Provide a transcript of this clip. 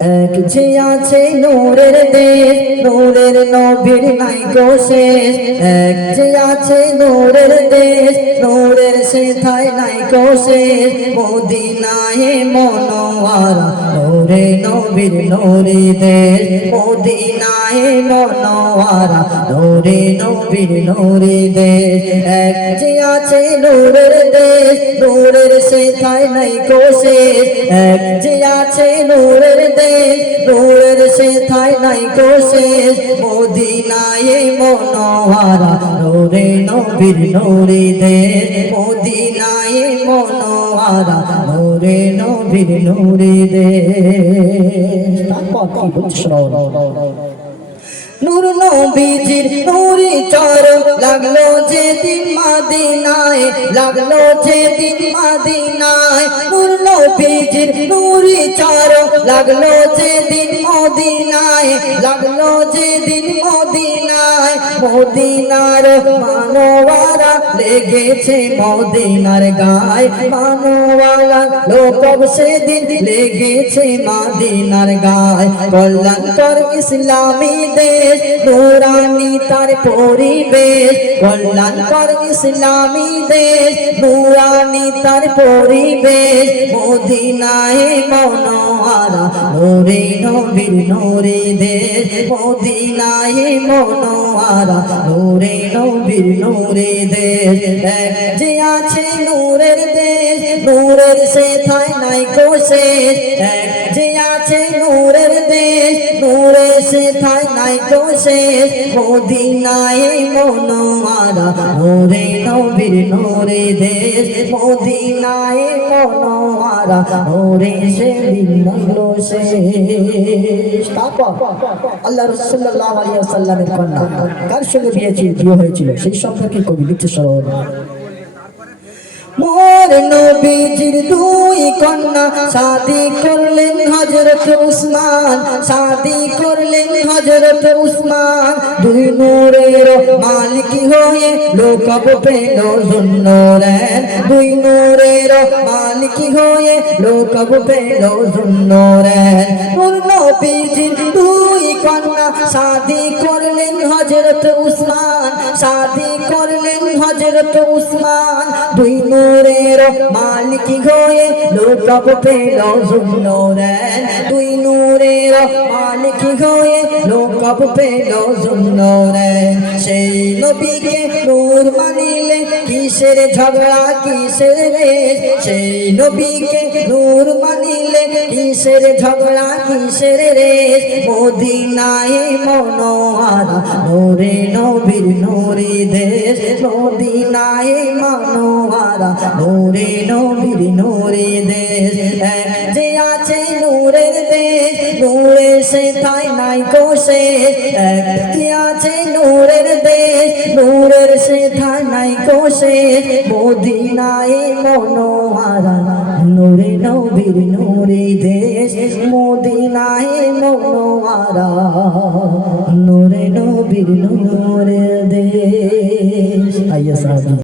এক যে আছে নূরের দেশ, নূরের নবীর নাই কো শেষ। এক যে আছে নূরের দেশ, নূরের সেথায় নাই কো শেষ। মদিনায়ে মনোয়ারা, নূরে নবীর নূরে দেশ। মদিনায়ে মনোয়ারা, নূরে নবীর নূরে দেশ। এক যে আছে নূরের দেশ, নূরের সেথায় নাই কো শেষ। এক যে আছে নূরের দেশ, নূরের সেথায় নাই কো শেষ। মদিনায়ে মনোয়ারা, নূরে নবীর নূরে দেশ। মদিনায়ে মনোয়ারা, নূরে নবীর নূরে দেশ। তারপর কি বলছে নূর নবীজির নূরে চরণ লাগলো যেদিন মদিনায়, লাগলো যেদিন মদিনায়। নূর নবীজির নূরে চরণ লাগলো যেদিন মদিনায়, লাগলো যেদিন মদিনায়। মদিনার মানওয়ারা লেগেছে মদিনার গায়, মানওয়ালা লোক সেদিন লেগেছে মদিনার গায়। কল্যাণকর ইসলামী দেশ, নূরানি তার পরিবেশ। কল্যাণকর ইসলামী দেশ, নূরানি তার পরিবেশ। মদিনায়ে মনোয়ারা, নূরে নবীর নূরে দেশ। মদিনায়ে মনোয়ারা, নূরে নবীর নূরে দেশ। এক যে আছে নূরের দেশ, নূরের সেথায় নাই কো শেষ। এক যে আছে নূরের দেশ, নূরের সেথায় নাই কো শেষ। মদিনায়ে মনোয়ারা, নূরে নবীর নূরে দেশ। মদিনায়ে মনোয়ারা, নূরে সেদিন লাগলো শেষ। তারপর আল্লাহ রাসূল সাল্লাল্লাহু আলাইহি ওয়াসাল্লামের কন্যা কার সঙ্গে বিয়ে হয়েছিল সেই সম্পর্কে কবি লিখতে স্মরণ। মোর নবীজির দুই কন্যা শাদি করলেন হযরত উসমান, শাদি করলেন হযরত উসমান। দুই নূরের মালিক হয়ে লোকব পেল যুন্নরান, দুই নূরের মালিক হয়ে লোকব পেল যুন্নরান। মোর নবীজির দুই কন্যা শাদি করলেন হযরত উসমান, শাদি করলেন হযরত উসমান। দুই নূরের মালিক হয়ে লোকব পেল যুন্নরান, দুই নূরের মালিক হয়ে লোকব পেল যুন্নরান। সেই নবীকে নূর মানিলে কিসের ঝগড়া কিসের রেশ। সেই নবীকে নূর মানিলে কিসের ঝগড়া কিসের রেশ। মদিনায়ে মনোয়ারা, নূরে নবীর নূরে দেশ। মদিনায়ে মনোয়ারা, নূরে নবীর নূরে দেশ। এক যে আছে নূরের দেশ, নূরের সেথায় নাই কো শেষ। এক যে আছে নূরের দেশ, নূরের সেথায় নাই কো শেষ। মদিনায়ে মনোয়ারা, নূরে নবীর নূরে দেশ। মদিনায়ে মনোয়ারা, নূরে নবীর নূরে দেশ। আইয়া সাহাবী।